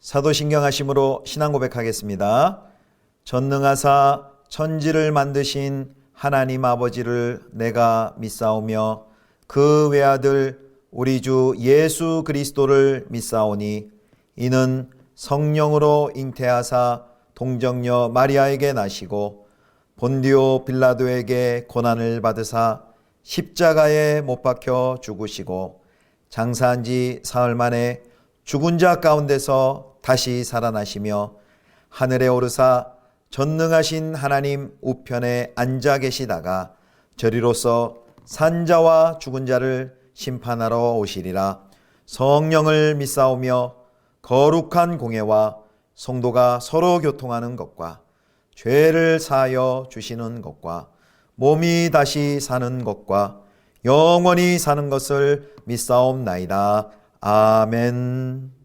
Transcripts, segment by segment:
사도신경하심으로 신앙 고백하겠습니다. 전능하사 천지를 만드신 하나님 아버지를 내가 믿사오며 그 외아들 우리 주 예수 그리스도를 믿사오니 이는 성령으로 잉태하사 동정녀 마리아에게 나시고 본디오 빌라도에게 고난을 받으사 십자가에 못 박혀 죽으시고 장사한 지 사흘 만에 죽은 자 가운데서 다시 살아나시며 하늘에 오르사 전능하신 하나님 우편에 앉아 계시다가 저리로서 산자와 죽은 자를 심판하러 오시리라. 성령을 믿사오며 거룩한 공예와 성도가 서로 교통하는 것과 죄를 사하여 주시는 것과 몸이 다시 사는 것과 영원히 사는 것을 믿사옵나이다. 아멘.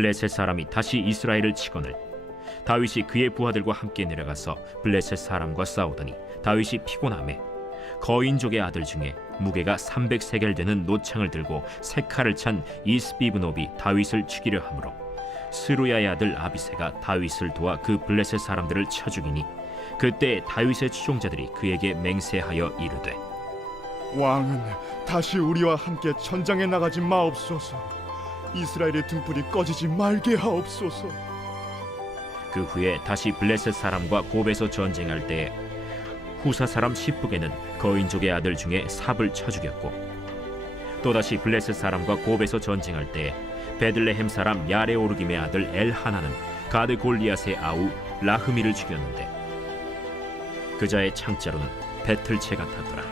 블레셋 사람이 다시 이스라엘을 치거늘 다윗이 그의 부하들과 함께 내려가서 블레셋 사람과 싸우더니 다윗이 피곤하매 거인족의 아들 중에 무게가 300세겔 되는 노창을 들고 세 칼을 찬 이스비브노비 다윗을 죽이려 하므로 스루야의 아들 아비새가 다윗을 도와 그 블레셋 사람들을 쳐 죽이니 그때 다윗의 추종자들이 그에게 맹세하여 이르되 왕은 다시 우리와 함께 전장에 나가지 마옵소서. 이스라엘의 등불이 꺼지지 말게 하옵소서. 그 후에 다시 블레셋 사람과 곱에서 전쟁할 때에 후사 사람 시프게는 거인족의 아들 중에 삽을 쳐 죽였고 또다시 블레셋 사람과 곱에서 전쟁할 때에 베들레헴 사람 야레오르김의 아들 엘하나는 가드 골리앗의 아우 라흐미를 죽였는데 그자의 창자로는 배틀채 같았더라.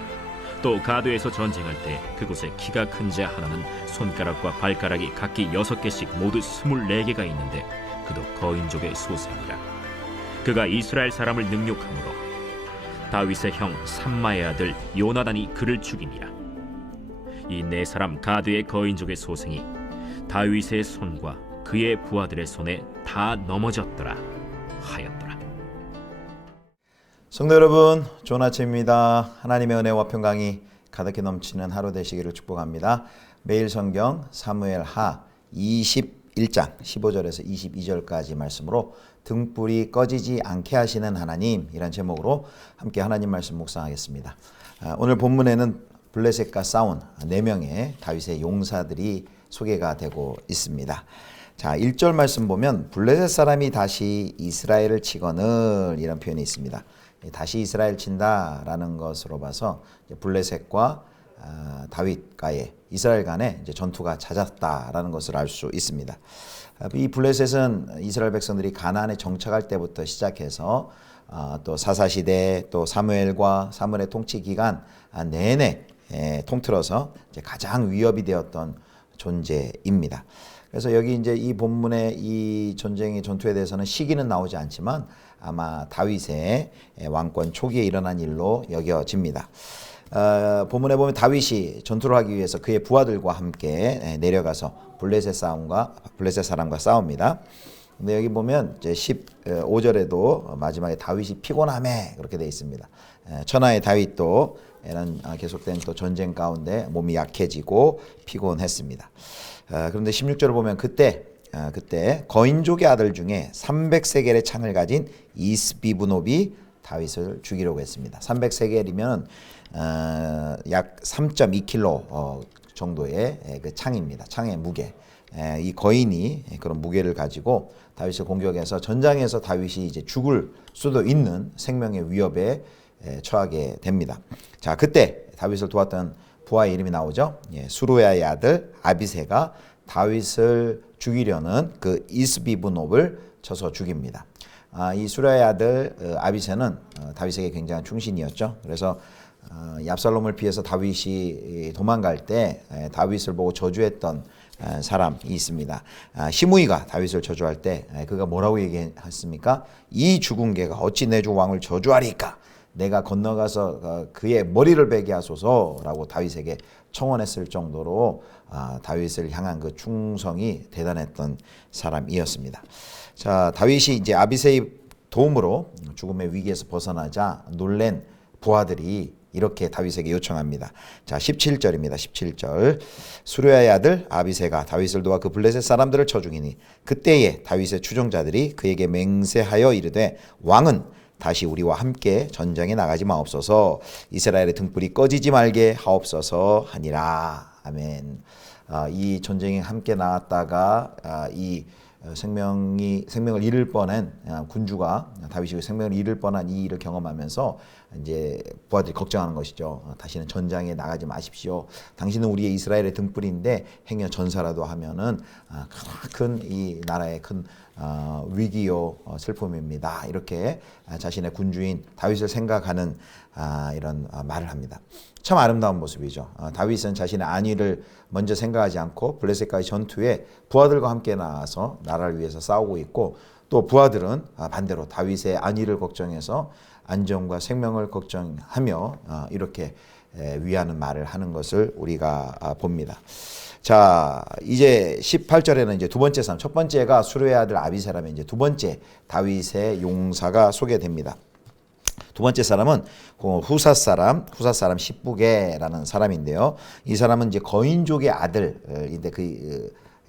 또 가드에서 전쟁할 때 그곳에 키가 큰 자 하나는 손가락과 발가락이 각기 6개씩 모두 24개가 있는데 그도 거인족의 소생이라. 그가 이스라엘 사람을 능욕함으로 다윗의 형 삼마의 아들 요나단이 그를 죽이니라. 이 네 사람 가드의 거인족의 소생이 다윗의 손과 그의 부하들의 손에 다 넘어졌더라 하였더라. 성도 여러분, 좋은 아침입니다. 하나님의 은혜와 평강이 가득히 넘치는 하루 되시기를 축복합니다. 매일 성경 사무엘하 21장 15절에서 22절까지 말씀으로 등불이 꺼지지 않게 하시는 하나님이란 제목으로 함께 하나님 말씀 묵상하겠습니다. 오늘 본문에는 블레셋과 싸운 4명의 다윗의 용사들이 소개가 되고 있습니다. 자, 1절 말씀 보면 블레셋 사람이 다시 이스라엘을 치거늘 이런 표현이 있습니다. 다시 이스라엘 친다라는 것으로 봐서 블레셋과 다윗과의 이스라엘 간의 이제 전투가 잦았다라는 것을 알 수 있습니다. 이 블레셋은 이스라엘 백성들이 가나안에 정착할 때부터 시작해서 또 사사시대 또 사무엘의 통치 기간 내내 통틀어서 이제 가장 위협이 되었던 존재입니다. 그래서 여기 이제 이 본문의 이 전투에 대해서는 시기는 나오지 않지만 아마 다윗의 왕권 초기에 일어난 일로 여겨집니다. 본문에 보면 다윗이 전투를 하기 위해서 그의 부하들과 함께 내려가서 블레셋 사람과 싸웁니다. 근데 여기 보면 이제 15절에도 마지막에 다윗이 피곤하매 그렇게 되어 있습니다. 천하의 다윗도 계속된 또 전쟁 가운데 몸이 약해지고 피곤했습니다. 그런데 16절을 보면 그때 거인족의 아들 중에 300세겔의 창을 가진 이스비브노비 다윗을 죽이려고 했습니다. 300세겔이면 약 3.2kg 정도의 그 창입니다. 창의 무게. 이 거인이 그런 무게를 가지고 다윗을 공격해서 전장에서 다윗이 이제 죽을 수도 있는 생명의 위협에 처하게 됩니다. 자, 그때 다윗을 도왔던 부하의 이름이 나오죠. 수루야의 아들 아비새가 다윗을 죽이려는 그 이스비브노를 쳐서 죽입니다. 이 수루야의 아들 아비새는 다윗에게 굉장한 충신이었죠. 그래서 이 압살롬을 피해서 다윗이 도망갈 때 다윗을 보고 저주했던 사람이 있습니다. 시므이가 다윗을 저주할 때 그가 뭐라고 얘기했습니까? 이 죽은 개가 어찌 내 주 왕을 저주하리까? 내가 건너가서 그의 머리를 베게 하소서라고 다윗에게 청원했을 정도로 다윗을 향한 그 충성이 대단했던 사람이었습니다. 자, 다윗이 이제 아비새의 도움으로 죽음의 위기에서 벗어나자 놀란 부하들이 이렇게 다윗에게 요청합니다. 자, 17절입니다. 17절. 수르야의 아들 아비새가 다윗을 도와 그 블레셋 사람들을 쳐 죽이니 그때에 다윗의 추종자들이 그에게 맹세하여 이르되 왕은 다시 우리와 함께 전장에 나가지 마옵소서. 이스라엘의 등불이 꺼지지 말게 하옵소서 하니라. 아멘. 이 전쟁에 함께 나왔다가 이 생명을 잃을 뻔한 군주가 다윗이 생명을 잃을 뻔한 이 일을 경험하면서 이제 부하들이 걱정하는 것이죠. 다시는 전장에 나가지 마십시오. 당신은 우리의 이스라엘의 등불인데 행여 전사라도 하면은 큰 이 나라의 큰 위기요 슬픔입니다. 이렇게 자신의 군주인 다윗을 생각하는 이런 말을 합니다. 참 아름다운 모습이죠. 다윗은 자신의 안위를 먼저 생각하지 않고 블레셋과의 전투에 부하들과 함께 나와서 나라를 위해서 싸우고 있고 또 부하들은 반대로 다윗의 안위를 걱정해서 안전과 생명을 걱정하며 이렇게 위하는 말을 하는 것을 우리가 봅니다. 자, 이제 18절에는 이제 두 번째 사람, 첫 번째가 수르의 아들 아비새라면 이제 두 번째 다윗의 용사가 소개됩니다. 두 번째 사람은 후사 사람 십부게라는 사람인데요. 이 사람은 이제 거인족의 아들인데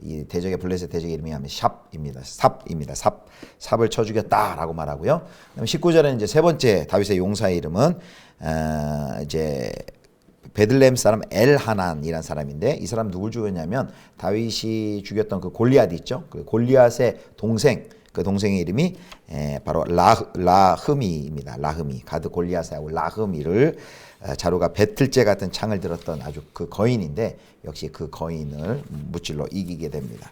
이 대적의 블레셋 대적의 이름이 삽입니다. 삽을 쳐 죽였다라고 말하고요. 그다음 19절에는 이제 세 번째 다윗의 용사의 이름은 이제 베들레헴 사람 엘하난이라는 사람인데 이 사람 누굴 죽였냐면 다윗이 죽였던 그 골리앗 있죠. 그 골리앗의 동생 그 동생의 이름이 바로 라흐미입니다. 라흐미. 가드 골리앗하고 라흐미를 자루가 배틀째 같은 창을 들었던 아주 그 거인인데 역시 그 거인을 무찔러 이기게 됩니다.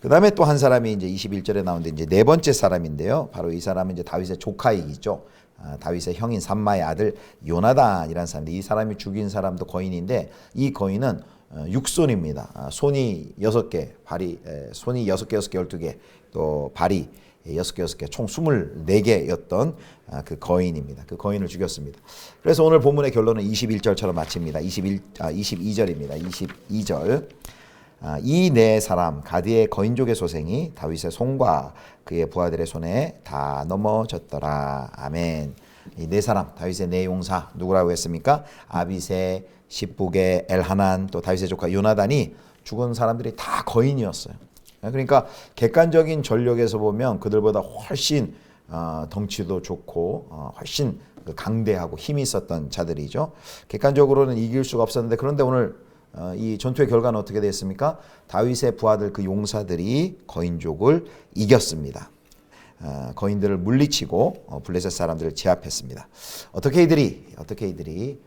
그 다음에 또 한 사람이 이제 21절에 나오는데 이제 네 번째 사람인데요. 바로 이 사람은 이제 다윗의 조카이죠. 다윗의 형인 삼마의 아들 요나단이라는 사람인데 이 사람이 죽인 사람도 거인인데 이 거인은 육손입니다. 손이 6개, 발이 손이 6개, 6개, 12개, 또 발이 6개, 6개, 총 24개였던 그 거인입니다. 그 거인을 죽였습니다. 그래서 오늘 본문의 결론은 21절처럼 마칩니다. 22절입니다. 22절. 이 네 사람 가드의 거인족의 소생이 다윗의 손과 그의 부하들의 손에 다 넘어졌더라. 아멘. 이 네 사람, 다윗의 네 용사 누구라고 했습니까? 아비새, 십북의 엘하난, 또 다윗의 조카 요나단이 죽은 사람들이 다 거인이었어요. 그러니까 객관적인 전력에서 보면 그들보다 훨씬 덩치도 좋고 훨씬 강대하고 힘이 있었던 자들이죠. 객관적으로는 이길 수가 없었는데 그런데 오늘 이 전투의 결과는 어떻게 됐습니까? 다윗의 부하들 그 용사들이 거인족을 이겼습니다. 거인들을 물리치고 블레셋 사람들을 제압했습니다. 어떻게 이들이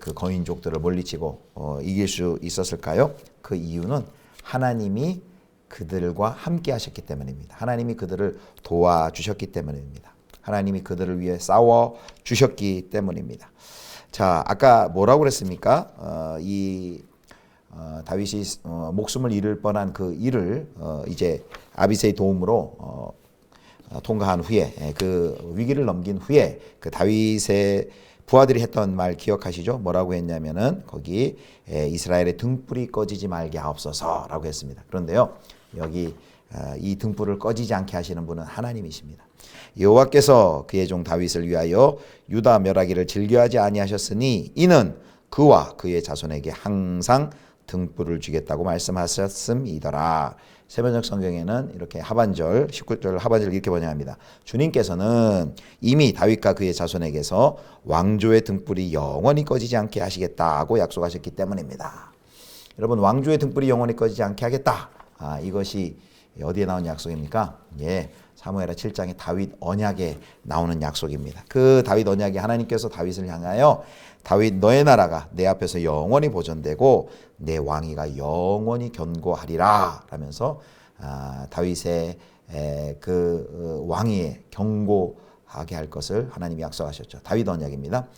그 거인족들을 물리치고 이길 수 있었을까요? 그 이유는 하나님이 그들과 함께 하셨기 때문입니다. 하나님이 그들을 도와주셨기 때문입니다. 하나님이 그들을 위해 싸워 주셨기 때문입니다. 자, 아까 뭐라고 그랬습니까? 다윗이 목숨을 잃을 뻔한 그 일을 이제 아비새의 도움으로 통과한 후에 그 위기를 넘긴 후에 그 다윗의 부하들이 했던 말 기억하시죠? 뭐라고 했냐면은 거기 이스라엘의 등불이 꺼지지 말게 하옵소서라고 했습니다. 그런데요, 여기 이 등불을 꺼지지 않게 하시는 분은 하나님이십니다. 여호와께서 그의 종 다윗을 위하여 유다 멸하기를 즐겨하지 아니하셨으니 이는 그와 그의 자손에게 항상 등불을 주겠다고 말씀하셨음이더라. 세번역 성경에는 이렇게 하반절 19절 하반절 이렇게 번역합니다. 주님께서는 이미 다윗과 그의 자손에게서 왕조의 등불이 영원히 꺼지지 않게 하시겠다고 약속하셨기 때문입니다. 여러분, 왕조의 등불이 영원히 꺼지지 않게 하겠다. 이것이 어디에 나온 약속입니까? 사무엘하 7장의 다윗 언약에 나오는 약속입니다. 그 다윗 언약에 하나님께서 다윗을 향하여 다윗 너의 나라가 내 앞에서 영원히 보존되고 내 왕위가 영원히 견고하리라 라면서 다윗의 그 왕위에 견고하게 할 것을 하나님이 약속하셨죠. 다윗 언약입니다.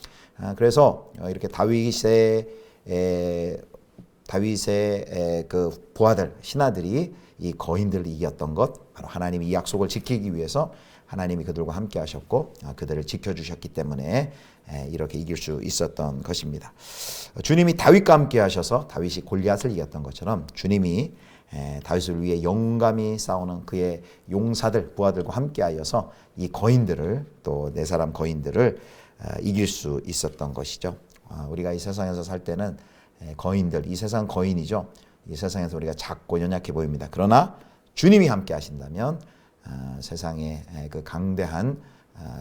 그래서 이렇게 다윗의 그 부하들 신하들이 이 거인들을 이겼던 것, 바로 하나님이 이 약속을 지키기 위해서 하나님이 그들과 함께 하셨고 그들을 지켜주셨기 때문에 이렇게 이길 수 있었던 것입니다. 주님이 다윗과 함께 하셔서 다윗이 골리앗을 이겼던 것처럼 주님이 다윗을 위해 용감히 싸우는 그의 용사들, 부하들과 함께 하여서 이 거인들을, 또 네 사람 거인들을 이길 수 있었던 것이죠. 우리가 이 세상에서 살 때는 거인들, 이 세상 거인이죠. 이 세상에서 우리가 작고 연약해 보입니다. 그러나 주님이 함께 하신다면 세상의 그 강대한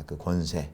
그 권세,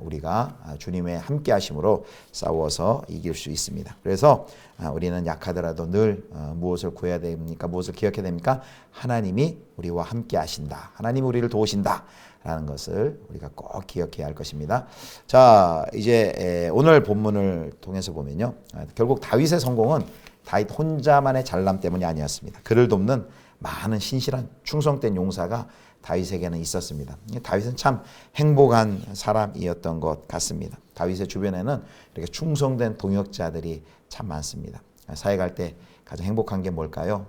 우리가 주님의 함께 하심으로 싸워서 이길 수 있습니다. 그래서 우리는 약하더라도 늘 무엇을 구해야 됩니까? 무엇을 기억해야 됩니까? 하나님이 우리와 함께 하신다. 하나님이 우리를 도우신다. 라는 것을 우리가 꼭 기억해야 할 것입니다. 자, 이제 오늘 본문을 통해서 보면요, 결국 다윗의 성공은 다윗 혼자만의 잘남 때문이 아니었습니다. 그를 돕는 많은 신실한 충성된 용사가 다윗에게는 있었습니다. 다윗은 참 행복한 사람이었던 것 같습니다. 다윗의 주변에는 이렇게 충성된 동역자들이 참 많습니다. 사회 갈 때 가장 행복한 게 뭘까요?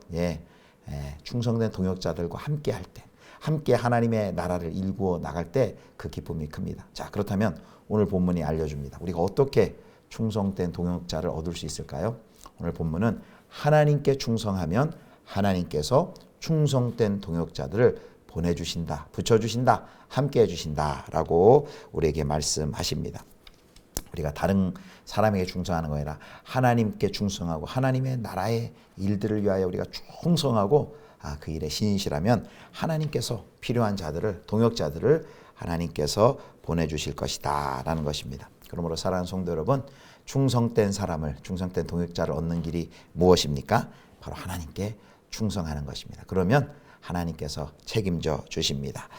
충성된 동역자들과 함께 할 때, 함께 하나님의 나라를 일구어 나갈 때 그 기쁨이 큽니다. 자, 그렇다면 오늘 본문이 알려줍니다. 우리가 어떻게 충성된 동역자를 얻을 수 있을까요? 오늘 본문은 하나님께 충성하면 하나님께서 충성된 동역자들을 보내주신다, 붙여주신다, 함께 해주신다 라고 우리에게 말씀하십니다. 우리가 다른 사람에게 충성하는 거 아니라 하나님께 충성하고 하나님의 나라의 일들을 위하여 우리가 충성하고 그 일에 신실하면 하나님께서 필요한 자들을, 동역자들을 하나님께서 보내주실 것이다 라는 것입니다. 그러므로 사랑하는 성도 여러분, 충성된 사람을, 충성된 동역자를 얻는 길이 무엇입니까? 바로 하나님께 충성하는 것입니다. 그러면 하나님께서 책임져 주십니다.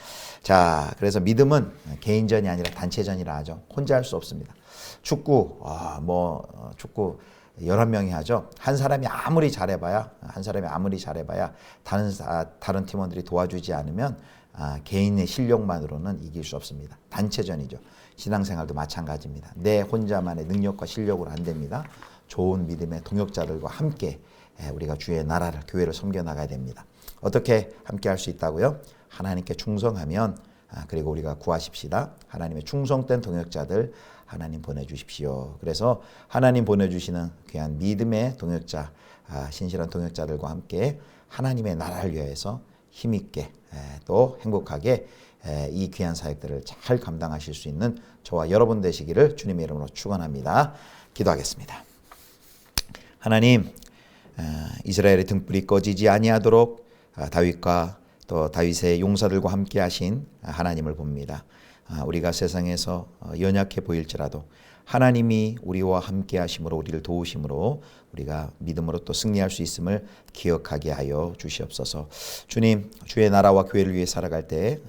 자, 그래서 믿음은 개인전이 아니라 단체전이라 하죠. 혼자 할 수 없습니다. 축구, 축구 11명이 하죠. 한 사람이 아무리 잘해봐야 다른 팀원들이 도와주지 않으면 개인의 실력만으로는 이길 수 없습니다. 단체전이죠. 신앙생활도 마찬가지입니다. 내 혼자만의 능력과 실력으로 안 됩니다. 좋은 믿음의 동역자들과 함께 우리가 주의 나라를, 교회를 섬겨나가야 됩니다. 어떻게 함께 할 수 있다고요? 하나님께 충성하면, 그리고 우리가 구하십시다. 하나님의 충성된 동역자들 하나님 보내주십시오. 그래서 하나님 보내주시는 귀한 믿음의 동역자, 신실한 동역자들과 함께 하나님의 나라를 위해서 힘있게 또 행복하게 이 귀한 사역들을 잘 감당하실 수 있는 저와 여러분 되시기를 주님의 이름으로 축원합니다. 기도하겠습니다. 하나님, 이스라엘의 등불이 꺼지지 아니하도록 다윗과 또 다윗의 용사들과 함께 하신 하나님을 봅니다. 우리가 세상에서 연약해 보일지라도 하나님이 우리와 함께 하심으로, 우리를 도우심으로 우리가 믿음으로 또 승리할 수 있음을 기억하게 하여 주시옵소서. 주님, 주의 나라와 교회를 위해 살아갈 때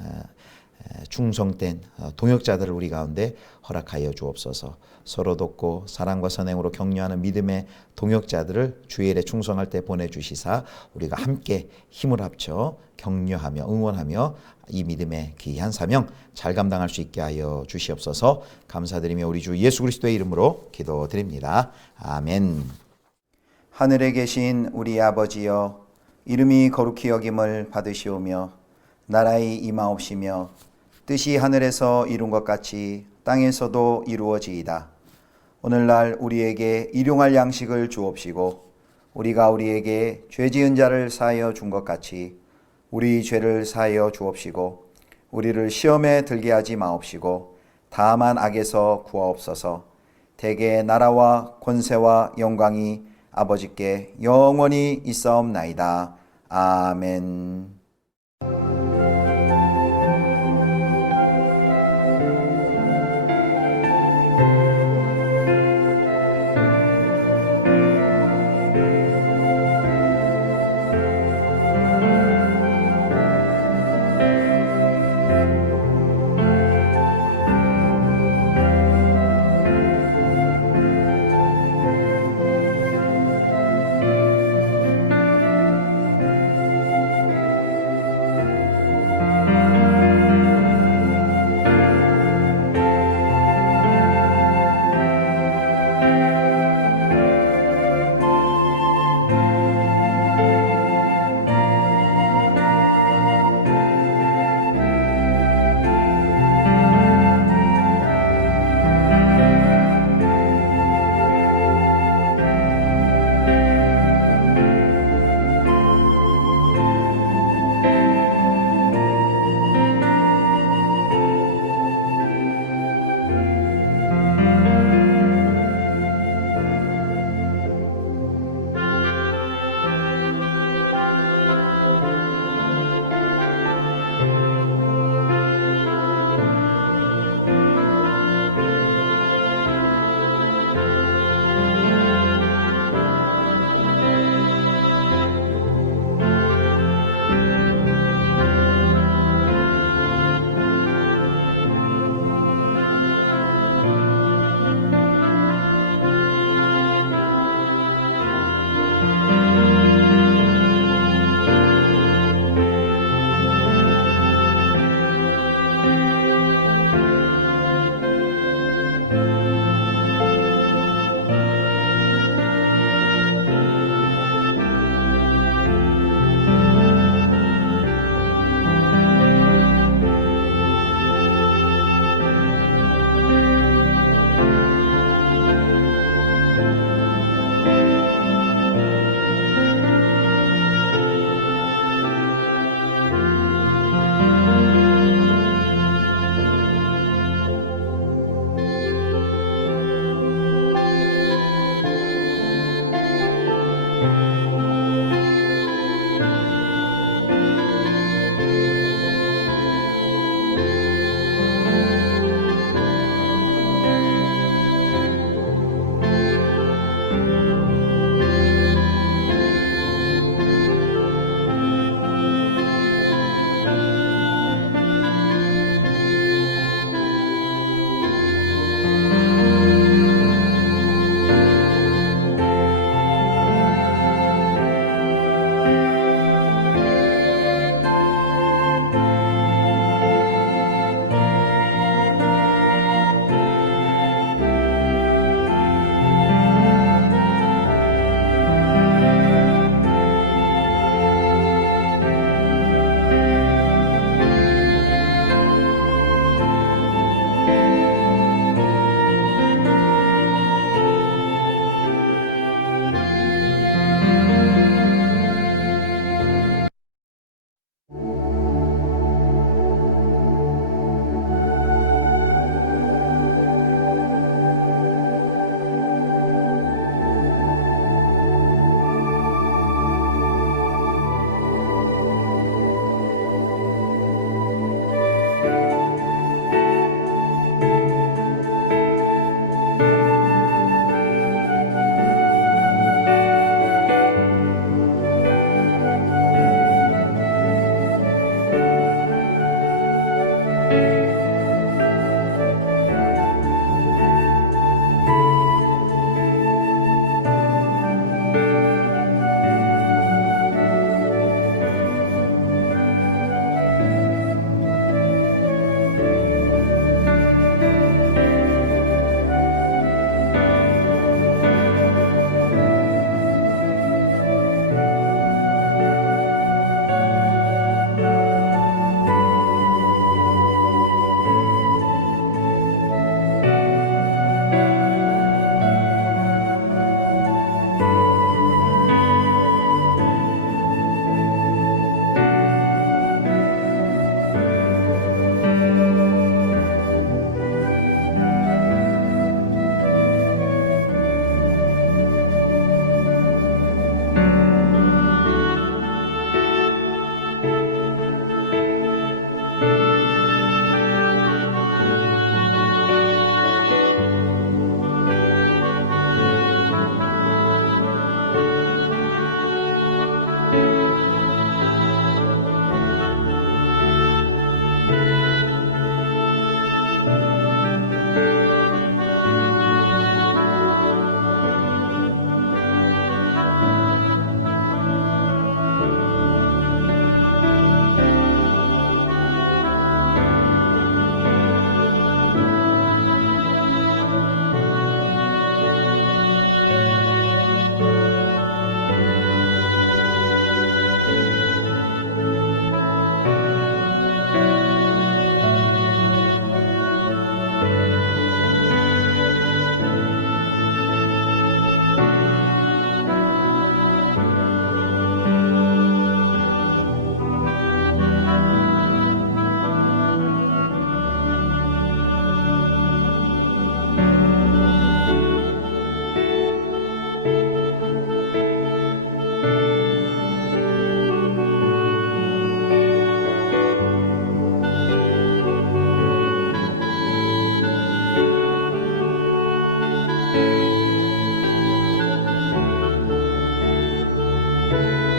충성된 동역자들을 우리 가운데 허락하여 주옵소서. 서로 돕고 사랑과 선행으로 격려하는 믿음의 동역자들을 주의 일에 충성할 때 보내주시사 우리가 함께 힘을 합쳐 격려하며 응원하며 이 믿음의 귀한 사명 잘 감당할 수 있게 하여 주시옵소서. 감사드리며 우리 주 예수 그리스도의 이름으로 기도드립니다. 아멘. 하늘에 계신 우리 아버지여, 이름이 거룩히 여김을 받으시오며 나라의 임하옵시며 뜻이 하늘에서 이룬 것 같이 땅에서도 이루어지이다. 오늘날 우리에게 일용할 양식을 주옵시고 우리가 우리에게 죄 지은 자를 사하여 준 것 같이 우리 죄를 사하여 주옵시고 우리를 시험에 들게 하지 마옵시고 다만 악에서 구하옵소서. 대개 나라와 권세와 영광이 아버지께 영원히 있사옵나이다. 아멘. 아멘.